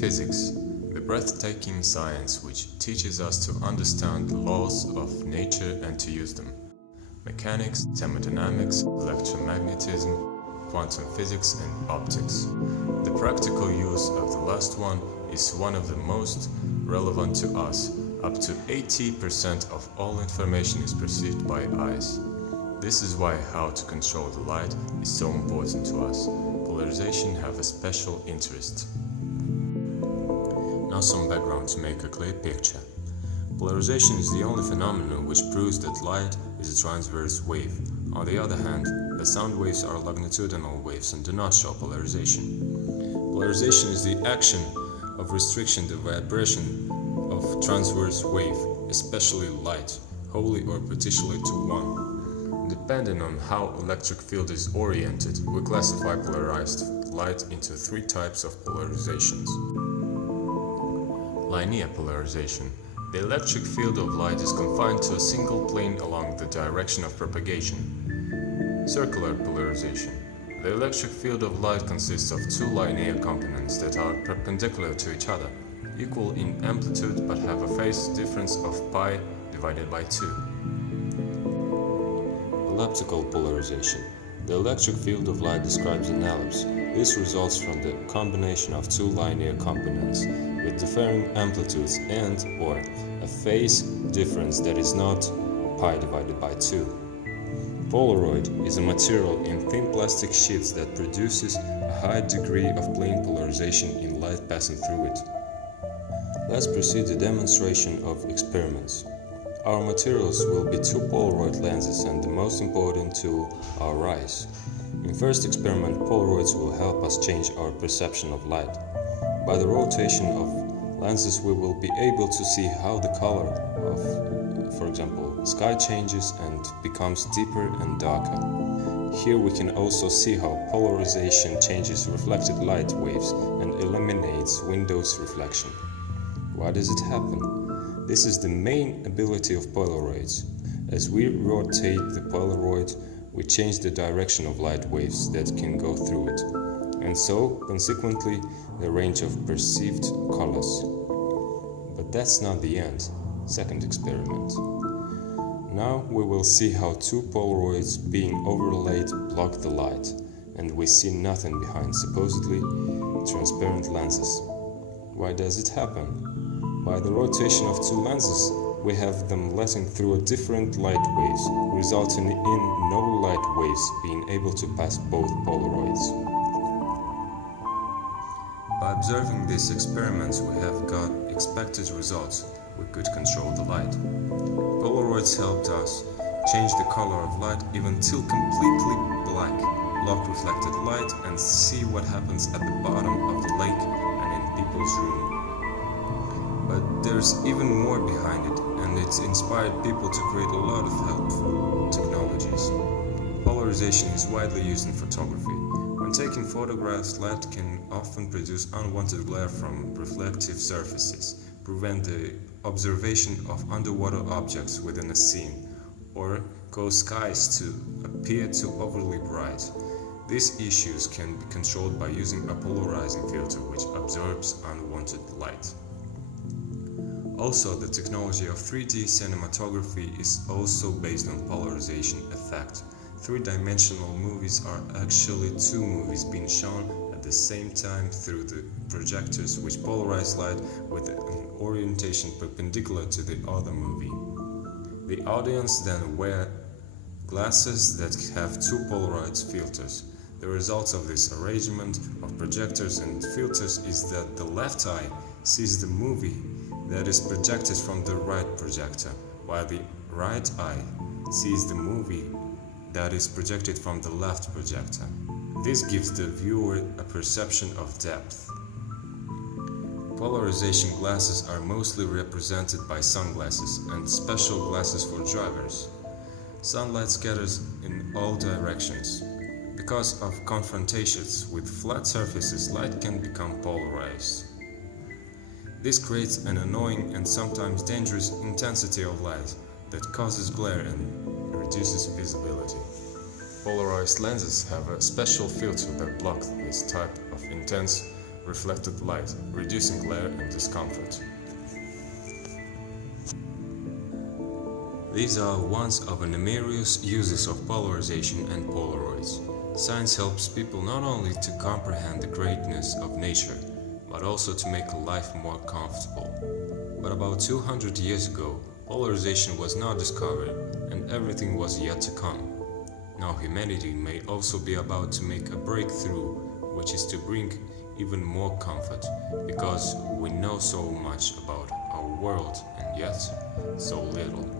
Physics, the breathtaking science which teaches us to understand the laws of nature and to use them. Mechanics, thermodynamics, electromagnetism, quantum physics and optics. The practical use of the last one is one of the most relevant to us. Up to 80% of all information is perceived by eyes. This is why how to control the light is so important to us. Polarization have a special interest. Now some background to make a clear picture. Polarization is the only phenomenon which proves that light is a transverse wave. On the other hand, the sound waves are longitudinal waves and do not show polarization. Polarization is the action of restriction the vibration of transverse wave, especially light, wholly or partially to one. Depending on how electric field is oriented, we classify polarized light into three types of polarizations. Linear polarization. The electric field of light is confined to a single plane along the direction of propagation. Circular polarization. The electric field of light consists of two linear components that are perpendicular to each other, equal in amplitude but have a phase difference of pi divided by 2. Elliptical polarization. The electric field of light describes an ellipse. This results from the combination of two linear components with differing amplitudes and/or a phase difference that is not pi divided by 2. Polaroid is a material in thin plastic sheets that produces a high degree of plane polarization in light passing through it. Let's proceed to demonstration of experiments. Our materials will be two Polaroid lenses and the most important tool, our eyes. In first experiment, Polaroids will help us change our perception of light. By the rotation of lenses, we will be able to see how the color of, for example, sky changes and becomes deeper and darker. Here we can also see how polarization changes reflected light waves and eliminates windows reflection. Why does it happen? This is the main ability of Polaroids. As we rotate the Polaroid, we change the direction of light waves that can go through it, and so, consequently, the range of perceived colors. But that's not the end. Second experiment. Now we will see how two Polaroids being overlaid block the light, and we see nothing behind supposedly transparent lenses. Why does it happen? By the rotation of two lenses, we have them letting through a different light waves, resulting in no light waves being able to pass both Polaroids. By observing these experiments, we have got expected results. We could control the light. Polaroids helped us change the color of light even till completely black, block reflected light, and see what happens at the bottom of the lake and in people's room. But there's even more behind it, and it's inspired people to create a lot of helpful technologies. Polarization is widely used in photography. When taking photographs, light can often produce unwanted glare from reflective surfaces, prevent the observation of underwater objects within a scene, or cause skies to appear too overly bright. These issues can be controlled by using a polarizing filter which absorbs unwanted light. Also, the technology of 3D cinematography is also based on polarization effect. Three-dimensional movies are actually two movies being shown at the same time through the projectors which polarize light with an orientation perpendicular to the other movie. The audience then wear glasses that have two polarized filters. The result of this arrangement of projectors and filters is that the left eye sees the movie that is projected from the right projector, while the right eye sees the movie that is projected from the left projector. This gives the viewer a perception of depth. Polarization glasses are mostly represented by sunglasses and special glasses for drivers. Sunlight scatters in all directions. Because of confrontations with flat surfaces, light can become polarized. This creates an annoying and sometimes dangerous intensity of light that causes glare and reduces visibility. Polarized lenses have a special filter that blocks this type of intense reflected light, reducing glare and discomfort. These are one of the numerous uses of polarization and Polaroids. Science helps people not only to comprehend the greatness of nature, but also to make life more comfortable. But about 200 years ago, polarization was not discovered, and everything was yet to come. Now humanity may also be about to make a breakthrough, which is to bring even more comfort, because we know so much about our world and yet so little.